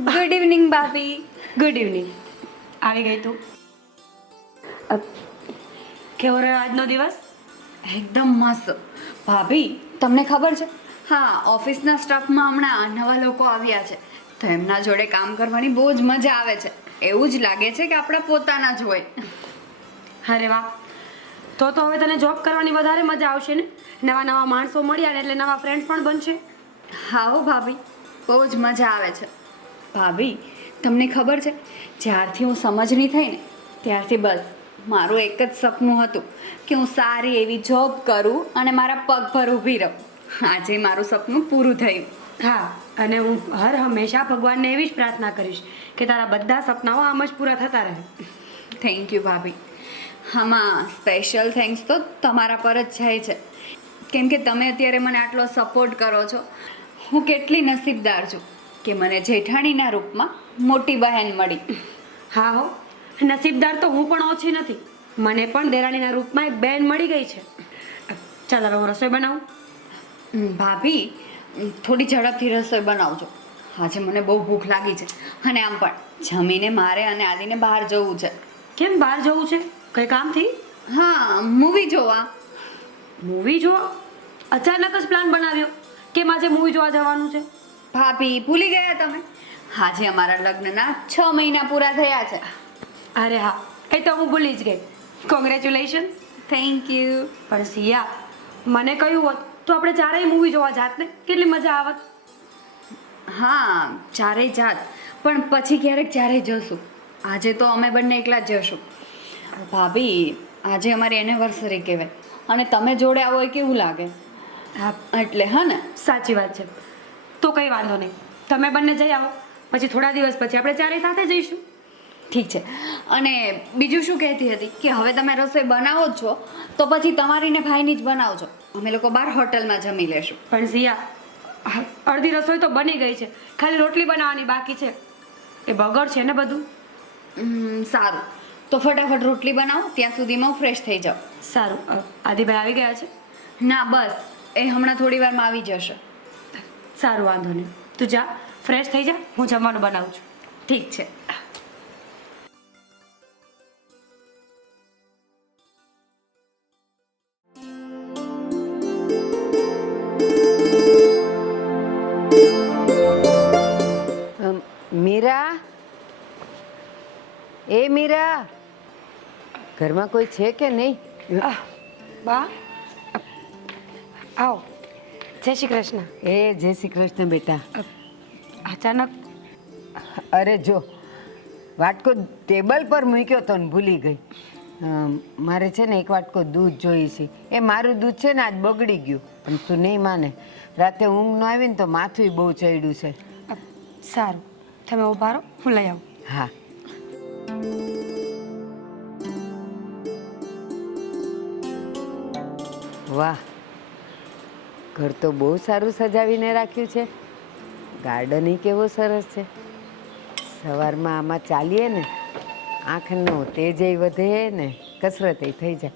Good evening ભાભી good evening આવી ગઈ તું? કેવો રહ્યો આજનો દિવસ? એકદમ મસ્ત. ભાભી તમને ખબર છે? હા ઓફિસના સ્ટાફમાં હમણાં નવા લોકો આવ્યા છે. તો એમના જોડે કામ કરવાની બહુ જ મજા આવે છે. એવું જ લાગે છે કે આપણા પોતાના જ હોય. અરે વાહ. તો તો હવે તને જોબ કરવાની વધારે મજા આવશે ને? નવા નવા માણસો મળ્યા ને એટલે નવા ફ્રેન્ડ્સ પણ બનશે. હા હો ભાભી બહુ જ મજા આવે છે. ભાભી તમને ખબર છે જ્યારથી હું સમજણી થઈ ને ત્યારથી બસ મારું એક જ સપનું હતું કે હું સારી એવી જોબ કરું અને મારા પગ પર ઊભી રહું. આજે મારું સપનું પૂરું થયું. હા અને હું હર હંમેશા ભગવાનને એવી જ પ્રાર્થના કરીશ કે તારા બધા સપનાઓ આમ જ પૂરા થતા રહે. થેન્ક યુ ભાભી. આમાં સ્પેશિયલ થેન્ક્સ તો તમારા પર જ જાય છે. કેમ કે તમે અત્યારે મને આટલો સપોર્ટ કરો છો. હું કેટલી નસીબદાર છું કે મને જેઠાણીના રૂપમાં મોટી બહેન મળી. હા હો નસીબદાર તો હું પણ ઓછી નથી. મને પણ દેરાણીના રૂપમાં એક બહેન મળી ગઈ છે. ચાલો હવે હું રસોઈ બનાવું. ભાભી થોડી ઝડપથી રસોઈ બનાવજો. આજે મને બહુ ભૂખ લાગી છે. અને આમ પણ જમીને મારે અને આદિને બહાર જવું છે. કેમ બહાર જવું છે? કઈ કામથી? હા મૂવી જોવા. મૂવી જોવા? અચાનક જ પ્લાન બનાવ્યો કે આજે મૂવી જોવા જવાનું છે? ભાભી ભૂલી ગયા તમે? આજે અમારા લગ્નના છ મહિના પૂરા થયા છે. અરે હા એ તો હું ભૂલી જ ગઈ. કોંગ્રેચ્યુલેશન થેન્ક યુ પણ સિયા મને કહ્યું હોત તો આપણે ચારેય મૂવી જોવા જાત ને? કેટલી મજા આવત. હા ચારેય જાત. પણ પછી ક્યારેક ચારેય જશું. આજે તો અમે બંને એકલા જ જશું. ભાભી આજે અમારી એનિવર્સરી કહેવાય. અને તમે જોડે આવો એ કેવું લાગે? હા. એટલે હા ને? સાચી વાત છે. તો કંઈ વાંધો નહીં. તમે બંને જઈ આવો. પછી થોડા દિવસ પછી આપણે ચારેય સાથે જઈશું. ઠીક છે. અને બીજું શું કહેતી હતી? કે હવે તમે રસોઈ બનાવો જ છો તો પછી તમારી ને ભાઈની જ બનાવજો. અમે લોકો બહાર હોટલમાં જમી લેશું. પણ ઝિયા અડધી રસોઈ તો બની ગઈ છે. ખાલી રોટલી બનાવવાની બાકી છે. એ બગડ છે ને બધું? સારું. તો ફટાફટ રોટલી બનાવો ત્યાં સુધીમાં હું ફ્રેશ થઈ જાઉં. સારું. અ, આદિભાઈ આવી ગયા છે? ના બસ. એ હમણાં થોડી વારમાં આવી જશે. સારું વાંધો નહીં. તું જા. ફ્રેશ થઈ જા. હું જમવાનું બનાવું છું. ઠીક છે. અમ, મીરા? એ મીરા? ઘરમાં કોઈ છે કે નહીં? બા આવો. જય શ્રી કૃષ્ણ. એ જય શ્રી કૃષ્ણ બેટા. અચાનક. અરે જો વાટકો ટેબલ પર મૂક્યો તો ને ભૂલી ગઈ. મારે છે ને એક વાટકો દૂધ જોઈએ છે. એ મારું દૂધ છે ને આજ બગડી ગયું પણ તું નહીં માને. રાતે ઊંઘ ન આવી ને તો માથું બહુ ચડ્યું છે. સારું. તમે ઊભા રહો હું લઈ આવું. હા. વાહ. ઘર તો બહુ સારું સજાવીને રાખ્યું છે. ગાર્ડન કેવો સરસ છે. સવારમાં આમાં ચાલીએ ને આંખનો તેજય વધે ને કસરત થઈ જાય.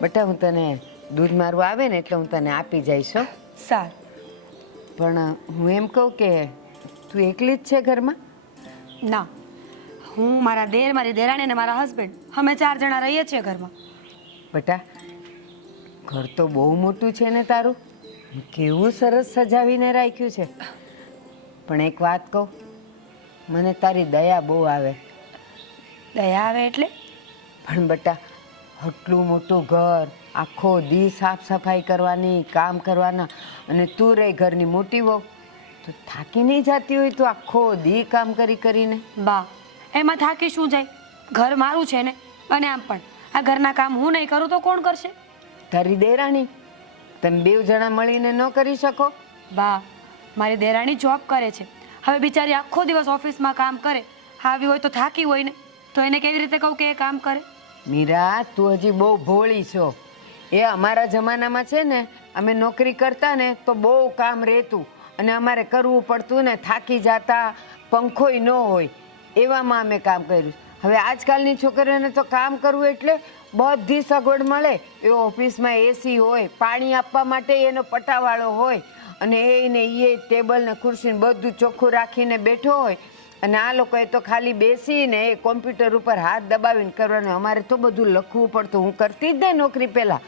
બટા હું તને દૂધ મારું આવે ને એટલે હું તને આપી જઈશ સારું. પણ હું એમ કહું કે તું એકલી જ છે ઘરમાં? ના. હું મારા દેર મારી દેરાણી અને મારા હસબન્ડ અમે ચાર જણા રહીએ છીએ ઘરમાં. બટા ઘર તો બહુ મોટું છે ને તારું? કેવું સરસ સજાવીને રાખ્યું છે. પણ એક વાત કહું મને તારી દયા બહુ આવે. દયા આવે એટલે? પણ બટા આટલું મોટું ઘર આખો દી સાફ સફાઈ કરવાની કામ કરવાના અને તું રહી ઘરની મોટી વહુ તો થાકી નહીં જતી હોય તો આખો દી કામ કરી કરીને? બા એમાં થાકી શું જાય? ઘર મારું છે ને? અને આમ પણ. આ ઘરના કામ હું નહીં કરું તો કોણ કરશે? તારી દેરાણી. તમે બેવ જણા મળીને ન કરી શકો. બા મારી દેરાણી જોબ કરે છે. હવે બિચારી આખો દિવસ ઓફિસમાં કામ કરે. આવી હોય તો થાકી હોય ને. તો એને કેવી રીતે કહું કે એ કામ કરે? મીરા તું હજી બહુ ભોળી છો. એ અમારા જમાનામાં છે ને અમે નોકરી કરતા ને તો બહુ કામ રહેતું. અને અમારે કરવું પડતું ને થાકી જતા પંખોય ન હોય. એવામાં અમે કામ કર્યું. હવે આજકાલની છોકરીઓને તો કામ કરવું એટલે બધી સગવડ મળે. એ ઓફિસમાં એસી હોય, પાણી આપવા માટે એનો પટાવાળો હોય અને એને એ ટેબલ ને ખુરશી બધું ચોખ્ખું રાખીને બેઠો હોય અને આ લોકોએ તો ખાલી બેસીને એ કોમ્પ્યુટર ઉપર હાથ દબાવીને કરવાનું. અમારે તો બધું લખવું પડતું. હું કરતી જ ને નોકરી પહેલાં.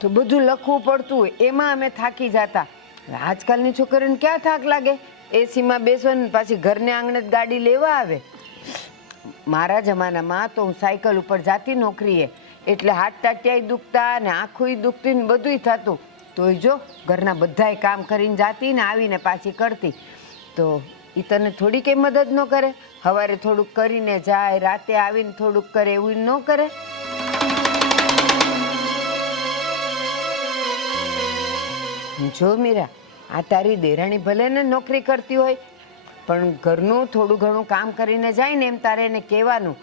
તો બધું લખવું પડતું એમાં અમે થાકી જતા. આજકાલની છોકરીઓને ક્યાં થાક લાગે? એસીમાં બેસવાનું પાછી ઘરને આંગણે ગાડી લેવા આવે. મારા જમાનામાં તો હું સાયકલ ઉપર જાતી નોકરીએ. એટલે હાથ ટાટિયાય દુખતા ને આંખોય દુખતી ને બધુંય થતું. તોય જો, ઘરના બધાય કામ કરીને જાતી ને આવીને પાછી કરતી. તો એ તને થોડી કંઈ મદદ ન કરે? સવારે થોડુંક કરીને જાય, રાતે આવીને થોડુંક કરે, એવું ન કરે? જો મીરા, આ તારી દેરાણી ભલે ને નોકરી કરતી હોય પણ ઘરનું થોડું ઘણું કામ કરીને જાય ને એમ તારે એને કહેવાનું.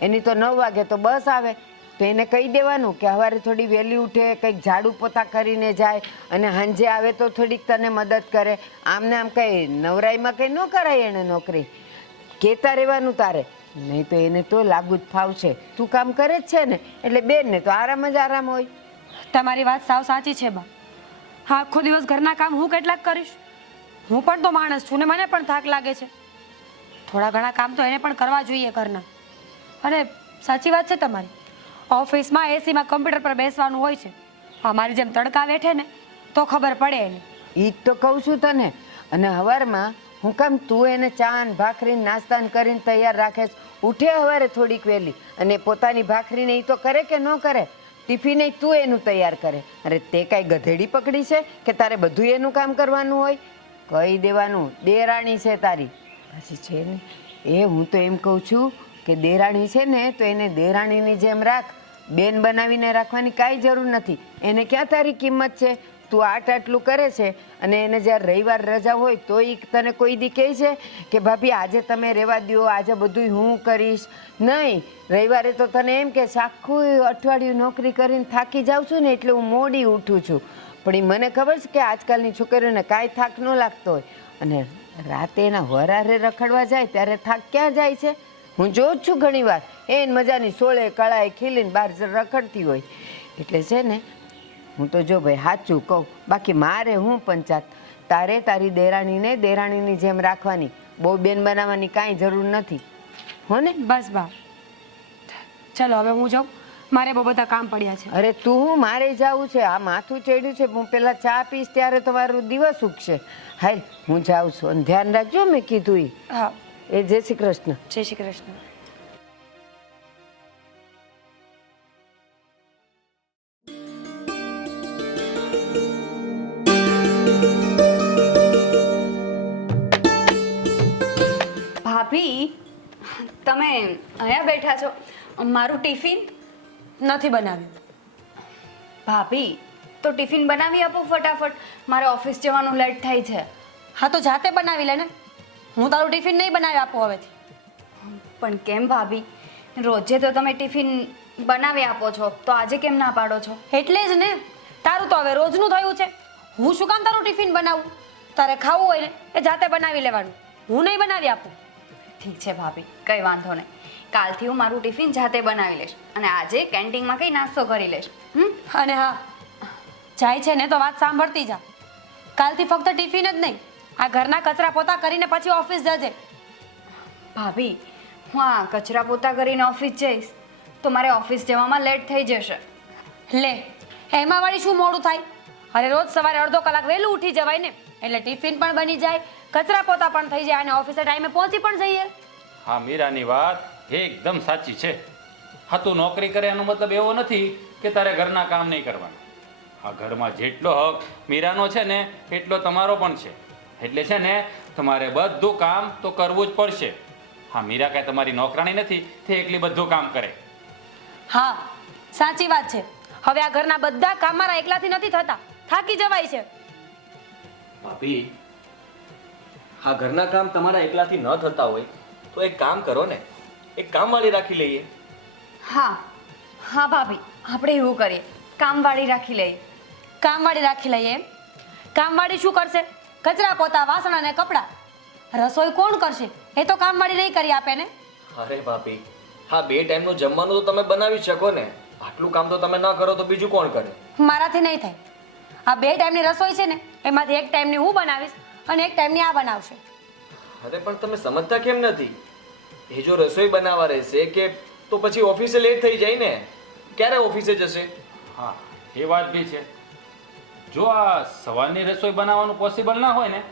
એની તો નવ વાગે તો બસ આવે, તો એને કહી દેવાનું કે સવારે થોડી વહેલી ઉઠે, કંઈક ઝાડુ પોતા કરીને જાય અને સાંજે આવે તો થોડીક તને મદદ કરે. આમને આમ કંઈ નવરાઈમાં કંઈ ન કરાય એને નોકરી. કહેતા રહેવાનું તારે. નહીં તો એને તો લાગુ જ ફાવશે. તું કામ કરે જ છે ને, એટલે બેનને તો આરામ જ આરામ હોય. તમારી વાત સાવ સાચી છે બા. હા, આખો દિવસ ઘરના કામ હું કેટલાક કરીશ? હું પણ તો માણસ છું ને મને પણ થાક લાગે છે. થોડા ઘણા કામ તો એને પણ કરવા જોઈએ ઘરના. અને સાચી વાત છે તમારી. ઓફિસમાં એસીમાં કમ્પ્યુટર પર બેસવાનું હોય છે. અમારી જેમ તડકા બેઠે ને તો ખબર પડે એને. ઈ જ તો કહું છું તને. અને હવારમાં હું કામ તું એને ચાન ભાખરી ભાખરીને નાસ્તા કરીને તૈયાર રાખે ઉઠે હવારે થોડીક વહેલી. અને પોતાની ભાખરીને એ તો કરે કે ન કરે? ટિફિને તું એનું તૈયાર કરે. અરે તે કાંઈ ગધેડી પકડી છે કે તારે બધું એનું કામ કરવાનું હોય? કહી દેવાનું, દેરાણી છે તારી. પછી છે ને, એ હું તો એમ કહું છું કે દેરાણી છે ને, તો એને દેરાણીની જેમ રાખ. બેન બનાવીને રાખવાની કાંઈ જરૂર નથી. એને ક્યાં તારી કિંમત છે? તું આટ આટલું કરે છે અને એને જ્યારે રવિવાર રજા હોય તો એ તને કોઈ દી કહે છે કે, ભાભી, આજે તમે રહેવા દ્યો, આજે બધું હું કરીશ. નહીં, રવિવારે તો તને એમ કે આખું અઠવાડિયું નોકરી કરીને થાકી જાઉં છું ને, એટલે હું મોડી ઉઠું છું. પણ એ મને ખબર છે કે આજકાલની છોકરીઓને કાંઈ થાક ન લાગતો હોય. અને રાતે એના વરારે રખડવા જાય ત્યારે થાક ક્યાં જાય છે? હું જોઉં છું ઘણીવાર એને મજાની સોળે કળાએ ખીલીને બહાર રખડતી હોય. એટલે છે ને, હું તો જો ભાઈ સાચું કહું, બાકી મારે હું પંચાત તારે તારી દેરાણીને દેરાણીની જેમ રાખવાની. બહુ બેન બનાવવાની કાંઈ જરૂર નથી. હો ને? બસ બા. ચલો, હવે હું જાઉં. મારે બહુ બધા કામ પડ્યા છે. અરે તું મારે જાવું છે. આ માથું ચડ્યું છે. હું પેલા ચા પીશ ત્યારે તમારું દિવસ ઉગશે. હાલ હું જાઉં છું. અને ધ્યાન રાખજો મેં કીધું ઈ. હા. એ જય શ્રી કૃષ્ણ. જય શ્રી કૃષ્ણ. ભાભી તમે અહીંયા બેઠા છો. મારું ટિફિન નથી બનાવ્યું. ભાભી તો ટિફિન બનાવી આપો ફટાફટ. મારે ઓફિસ જવાનું લેટ થાય છે. હા તો જાતે બનાવી લે ને. હું તારું ટિફિન નહીં બનાવી આપું હવેથી. પણ કેમ ભાભી? રોજે તો તમે ટિફિન બનાવી આપો છો તો આજે કેમ ના પાડો છો? એટલે જ ને. તારું તો હવે રોજનું થયું છે. હું શું કામ તારું ટિફિન બનાવું? તારે ખાવું હોય ને એ જાતે બનાવી લેવાનું. હું નહીં બનાવી આપું. ઠીક છે ભાભી કંઈ વાંધો નહીં. કાલથી હું મારું ટિફિન જાતે બનાવી લઈશ અને આજે કેન્ટીનમાં કંઈ નાસ્તો કરી લઈશ. હમ? અને હા જાય છે ને તો વાત સાંભળતી જા. કાલથી ફક્ત ટિફિન જ નહીં આ ઘરના કચરા પોતા કરીને પછી ઓફિસ જજે. ભાભી હું આ કચરા પોતા કરીને ઓફિસ જઈશ તો મારે ઓફિસ જવામાં લેટ થઈ જશે. લે એમાં વળી શું મોડું થાય? અરે રોજ સવારે અડધો કલાક વહેલું ઉઠી જવાય ને એટલે ટિફિન પણ બની જાય કચરા પોતા પણ થઈ જાય અને ઓફિસે ટાઈમે પહોંચી પણ જઈએ. હા મીરાની વાત. એકદમ સાચી છે. હા તું નોકરી કરે એનો મતલબ એવો નથી કે તારે ઘરના કામ નહીં કરવાના. આ ઘરમાં જેટલો હક મીરાનો છે ને એટલો તમારો પણ છે. એટલે છે ને તમારે બધું કામ તો કરવું જ પડશે. હા મીરા કાંઈ તમારી નોકરાણી નથી તે એકલી બધું કામ કરે. હા સાચી વાત છે. હવે આ ઘરના બધા કામ મારા એકલાથી નથી થતા. થાકી જવાય છે. ભાભી હા ઘરના કામ તમારા એકલાથી ન થતા હોય તો એક કામ કરો ને. એક કામવાળી રાખી લઈએ. હા હા ભાભી આપણે એવું કરીએ. કામવાળી રાખી લઈએ. કામવાળી રાખી લઈએ કામવાળી શું કરશે? કચરા પોતા વાસણ અને કપડાં. રસોઈ કોણ કરશે? એ તો કામવાળી નહીં કરી આપે ને? અરે ભાભી હા બે ટાઈમનું જમવાનું તો તમે બનાવી શકો ને. આટલું કામ તો તમે ન કરો તો બીજું કોણ કરે? મારાથી નહીં થાય. આ બે ટાઈમની રસોઈ છે ને એમાંથી એક ટાઈમની હું બનાવીશ અને એક ટાઈમની આ બનાવશે. અરે પણ તમે સમજતા કેમ નથી? એ જો રસોઈ બનાવવા રહેશે કે તો પછી ઓફિસે લેટ થઈ જાય ને? ક્યારે ઓફિસે જશે? હા એ વાત બી છે. જો આ સવારની રસોઈ બનાવવાનું પોસિબલ ના હોય ને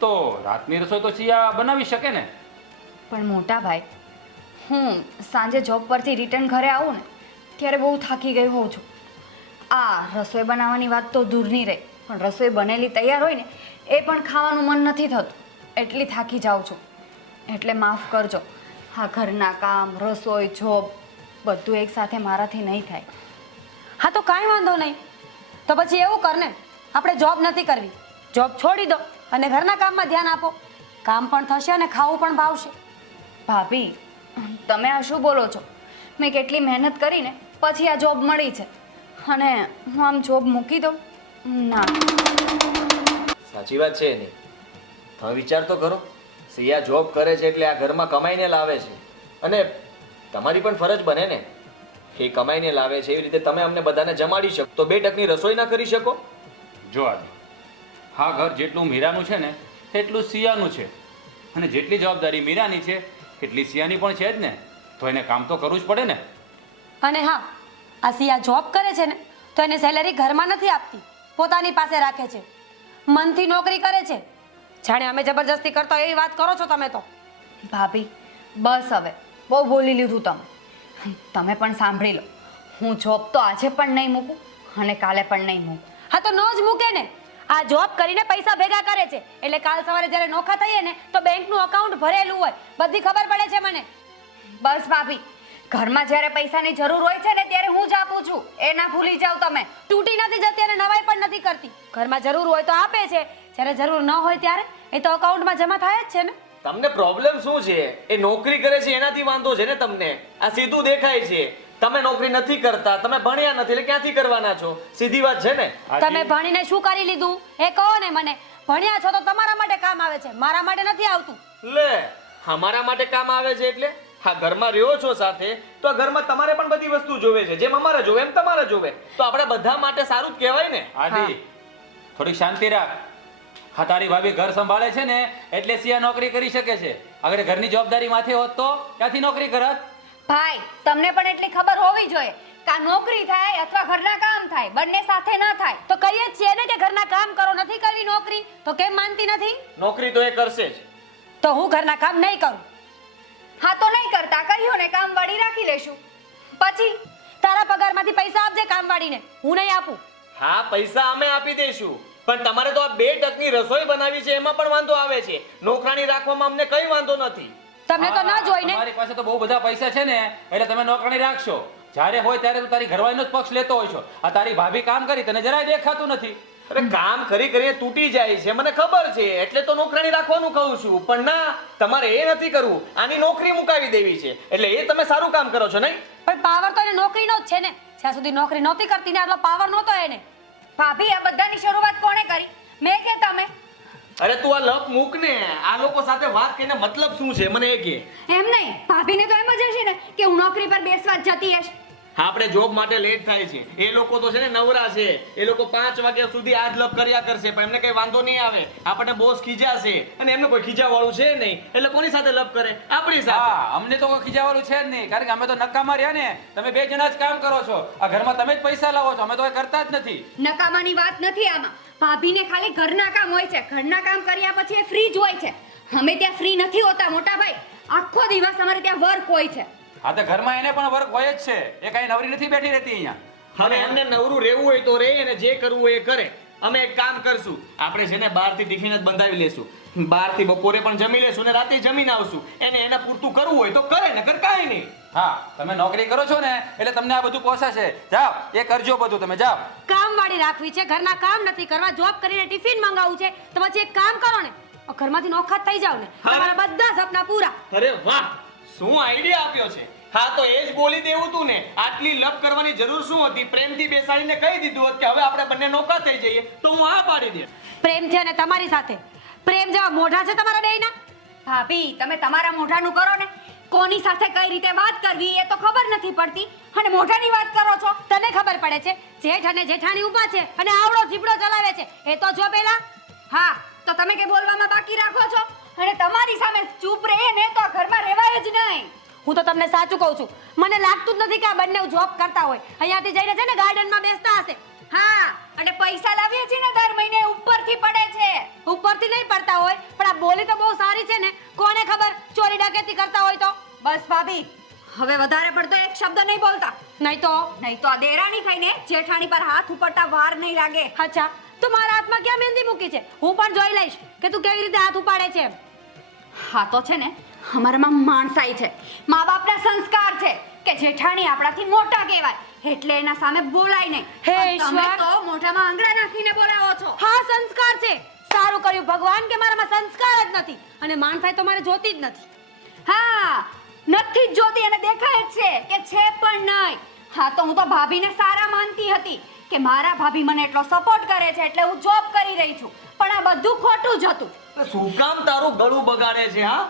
તો રાતની રસોઈ તો સિયા બનાવી શકે ને? પણ મોટા ભાઈ હું સાંજે જોબ પરથી રિટર્ન ઘરે આવું ને ત્યારે બહુ થાકી ગઈ હોઉં છું. આ રસોઈ બનાવવાની વાત તો દૂરની રહી પણ રસોઈ બનેલી તૈયાર હોય ને એ પણ ખાવાનું મન નથી થતું. એટલી થાકી જાઉં છું. એટલે માફ કરજો. હા, ઘરના કામ, રસોઈ જોબ બધું એકસાથે મારાથી નહીં થાય. હા, તો કાંઈ વાંધો નહીં. તો પછી એવું કર ને, આપણે જોબ નથી કરવી. જોબ છોડી દો અને ઘરના કામમાં ધ્યાન આપો. કામ પણ થશે અને ખાવું પણ ભાવશે. ભાભી, તમે આ શું બોલો છો? મેં કેટલી મહેનત કરીને પછી આ જોબ મળી છે. અને હું આમ જોબ મૂકી દઉં? ના. સાચી વાત છે એની. તમે વિચાર તો કરો. સિયા જોબ કરે છે એટલે આ ઘરમાં કમાઈને લાવે છે. અને તમારી પણ ફરજ બને ને એ કમાઈને લાવે છે. એવી રીતે તમે અમને બધાને જમાડી શકો. તો બે ટકની રસોઈ ના કરી શકો? જો હા ઘર જેટલું મીરાનું છે ને એટલું સિયાનું છે. અને જેટલી જવાબદારી મીરાની છે એટલી સિયાની પણ છે જ ને. તો એને કામ તો કરવું જ પડે ને. અને હા આ સિયા જોબ કરે છે ને તો એને સેલેરી ઘરમાં નથી આપતી. પોતાની પાસે રાખે છે. મનથી નોકરી કરે છે. જાણે અમે જબરજસ્તી કરતા હોય એવી વાત કરો છો તમે તો. ભાભી બસ હવે. બહુ બોલી લીધું તમે. તમે પણ સાંભળી લો. હું જોબ તો આજે પણ નહીં મૂકું અને કાલે પણ નહીં મૂકું. હા તો ન જ મૂકે ને. આ જોબ કરીને પૈસા ભેગા કરે છે. એટલે કાલ સવારે જ્યારે નોખા થઈએ ને તો બેંકનું અકાઉન્ટ ભરેલું હોય. બધી ખબર પડે છે મને. બસ ભાભી ઘરમાં જ્યારે પૈસાની જરૂર હોય છે ને ત્યારે હું જ આપું છું. એ ના ભૂલી જાવ તમે. તૂટી નથી જતી અને નવાઈ પણ નથી કરતી. ઘરમાં જરૂર હોય તો આપે છે. જ્યારે જરૂર ન હોય ત્યારે એ તો અકાઉન્ટમાં જમા થાય જ છે ને. તમને પ્રોબ્લેમ શું છે? એ નોકરી કરે છે એનાથી વાંધો છે ને તમને? આ સીધું દેખાય છે. તમે નોકરી નથી કરતા તમે ભણ્યા નથી એટલે ક્યાંથી કરવાના છો? સીધી વાત છે ને? તમે ભણીને શું કરી લીધું? એ કહો ને મને. ભણ્યા છો તો તમારા માટે કામ આવે છે મારા માટે નથી આવતું. લે અમારા માટે કામ આવે છે એટલે? હા ઘરમાં રહ્યો છો સાથે તો આ ઘરમાં તમારે પણ બધી વસ્તુ જોવે છે. જેમ અમારે જોવે એમ તમારે જોવે. તો આપણે બધા માટે સારું જ કહેવાય ને? આદિ થોડીક શાંતિ રાખ. હા તારી ભાભી ઘર સંભાળે છે ને એટલે સિયા નોકરી કરી શકે છે. અગર ઘરની જવાબદારી માથે હોત તો ક્યાંથી નોકરી કરત? ભાઈ તમને પણ એટલી ખબર હોવી જોઈએ કા આ નોકરી થાય અથવા ઘરના કામ થાય બંને સાથે ના થાય. તો કહીએ જ છીએ ને કે ઘરના કામ કરો નથી કરવી નોકરી? તો કેમ માનતી નથી? નોકરી તો એ કરશે જ. તો હું ઘરના કામ નહીં કરું? હા તો નહીં કરતા. કહ્યું ને કામ વાળી રાખી લેશું. પછી? તારા પગારમાંથી પૈસા આપજે કામવાળીને. હું નહીં આપું. હા પૈસા અમે આપી દઈશું. પણ તમારે તો આ બે ટકની રસોઈ બનાવી છે એમાં પણ વાંધો આવે છે. નોકરાણી રાખવામાં અમને કઈ વાંધો નથી. તમને તો ના જોઈને મારી પાસે તો બહુ બધા પૈસા છે ને એટલે તમે નોકરાણી રાખશો. જ્યારે હોય ત્યારે તું તારી ઘરવાળીનો જ પક્ષ લેતો હોય છો. આ તારી ભાભી કામ કરી તને જરાય દેખાતું નથી. અરે કામ કરી કરીને તૂટી જાય છે મને ખબર છે એટલે તો નોકરાણી રાખવાનું કહું છું. પણ ના તમારે એ નથી કરવું. આની નોકરી મુકાવી દેવી છે એટલે એ તમે સારું કામ કરો છો નહીં? પણ પાવર તો એને નોકરીનો જ છે ને. જ્યાં સુધી નોકરી નહોતી કરતી ને આટલો પાવર નહોતો એને. ભાભી આ બધાની શરૂઆત કોણે કરી? મેં કે તમે? અરે તું આ લપ મૂક ને. આ લોકો સાથે વાત કરીને મતલબ શું છે? મને એ કે. એમ નહીં. ભાભીને તો એમ જ હશે ને કે હું નોકરી પર બેસવા જતી હશ. આપણે જોબ માટે લેટ થાય છે. એ લોકો તો છે ને નવરા છે. એ લોકો પાંચ વાગ્યા સુધી આ જ લપ કર્યા કરશે પણ એમને કઈ વાંધો નહીં આવે. આપણને બોસ ખીજાશે અને એમને કોઈ ખીજાવાળું છે નહીં. એટલે કોની સાથે લપ કરે? આપણી સાથે. અમને તો કોઈ ખીજાવાળું છે જ નહીં. કારણ કે અમે તો નકામા રહ્યા ને. તમે બે જણા જ કામ કરો છો. આ ઘરમાં તમે જ પૈસા લાવો છો. અમે તો કરતા જ નથી. નકામાની વાત નથી આમાં. ભાભીને ખાલી ઘરના કામ હોય છે. ઘરના કામ કર્યા પછી એ ફ્રી જ હોય છે. અમે ત્યાં ફ્રી નથી હોતા મોટા ભાઈ આખો દિવસ અમારે ત્યાં વર્ક હોય છે. હા તો ઘરમાં એને પણ વર્ક હોય જ છે. એ કઈ નવરી નથી બેઠી રહેતી અહીંયા. હવે એમને નવરું રહેવું હોય તો રહે અને જે કરવું હોય એ કરે. અમે એક કામ કરશું. આપણે છે ને બહારથી ટિફિન જ બંધાવી લેશું. બહારથી બપોરે પણ જમી લેશું ને રાતે જમીને આવશું. એને એના પૂરતું કરવું હોય તો કરે નકર કાંઈ નહીં. હા તમે નોકરી કરો છો ને એટલે તમને આ બધું પોસાશે. જાઓ એ કરજો બધું તમે જાઓ. કામવાળી રાખવી છે ઘરના કામ નથી કરવા. જોબ કરીને ટિફિન મંગાવવું છે. તો પછી એક કામ કરો ને. ઘરમાંથી નોખા જ થઈ જાવ ને. તમારા બધા સપના પૂરા. અરે વાહ શું આઈડિયા આપ્યો છે? હા, તો એ જ બોલી દેવું તું ને. આટલી લપ કરવાની જરૂર શું હતી? પ્રેમથી બેસાડીને કહી દીધું હોત કે હવે આપણે બંને નોકા થઈ જઈએ, તો હું આ પાડી દે. પ્રેમ છે અને તમારી સાથે. પ્રેમ જેવા મોઢા છે તમારા બેયના? ભાભી, તમે તમારા મોઢાનું કરો ને. કોની સાથે કઈ રીતે વાત કરવી એ તો ખબર નથી પડતી. અને મોઢાની વાત કરો છો, તને ખબર પડે છે, જેઠ અને જેઠાણી ઊભા છે અને આવડો જીબડો ચલાવે છે. એ તો જો પેલા. હા, તો તમે કે બોલવામાં બાકી રાખો છો? અને તમારી સામે ચૂપ રહે ને તો ઘરમાં રહેવાય જ નહીં. હું તો તમને સાચું કહું છું. મને લાગતું જ નથી કે આ બંને જોબ કરતા હોય. અહીંયાથી જઈને છે ને ગાર્ડનમાં બેસતા હશે. હા અને પૈસા લાવીએ છીએ ને દર મહિને ઉપરથી પડે છે. ઉપરથી નહીં પડતા હોય પણ આ બોલી તો બહુ સારી છે ને. કોને ખબર ચોરી ડકેતી કરતા હોય તો? બસ ભાભી હવે વધારે પડતો એક શબ્દ નહીં બોલતા. નહીં તો? નહીં તો આ દેરાણી થઈને જેઠાણી પર હાથ ઉપડતા વાર નહીં લાગે. અચ્છા તો મારા હાથમાં ક્યાં મહેંદી મૂકી છે? હું પણ જોઈ લઈશ કે તું કેવી રીતે હાથ ઉપાડે છે હા તો છે ને અમારામાં માણસાઈ છે. મા બાપના સંસ્કાર છે કે જેઠાણી આપણાથી મોટા કહેવાય. એટલે એના સામે બોલાય નહીં. હે તમે ઈશ્વર! તો મોઢામાં આંગળા નાખીને બોલાવો છો. હા સંસ્કાર છે. સારું કર્યું. ભગવાન કે મારામાં સંસ્કાર જ નથી. અને માણસાઈ તો મારે જોતી જ નથી. હા નથી જ જોતી અને દેખાય જ છે કે છે પણ નહીં. હા તો હું તો ભાભીને સારા માનતી હતી કે મારા ભાભી મને એટલો સપોર્ટ કરે છે એટલે હું જોબ કરી રહી છું. પણ આ બધું ખોટું જ હતું. શું કામ તારું ગળું બગાડે છે હા?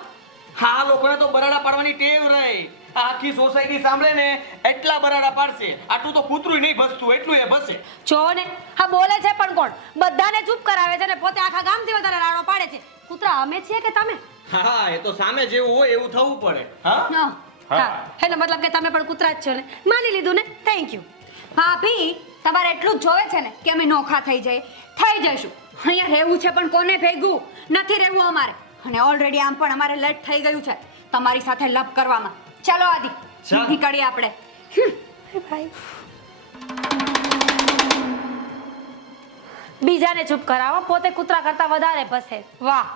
હા લોકોને તો બરાડા પાડવાની ટેવ રહી. આખી સોસાયટી સાંભળે ને એટલા બરાડા પાડશે. આટલું તો કૂતરું નહીં બસતું એટલું એ ભસે. જો ને હા બોલે છે પણ કોણ? બધાને ચૂપ કરાવે છે ને પોતે આખા ગામથી વધારે રાડો પાડે છે. કૂતરા અમે છીએ કે તમે? હા એ તો સામે જેવું હોય એવું થવું પડે. હા? હા હેલો મતલબ કે તમે પણ કૂતરા જ છો ને. માની લીધું ને? થેન્ક યુ ભાભી તમારે એટલું જ જોવે છે ને કે અમે નોખા થઈ જઈએ. થઈ જઈશું. અહીંયા રહેવું છે પણ કોને ભેગું? નથી રહેવું અમારે. અને ઓલરેડી આમ પણ અમારે લેટ થઈ ગયું છે તમારી સાથે લપ કરવામાં. ચાલો આદિ ચાલ. નીકળીએ આપણે. બીજાને ચૂપ કરાવો પોતે કૂતરા કરતા વધારે ભસે. વાહ.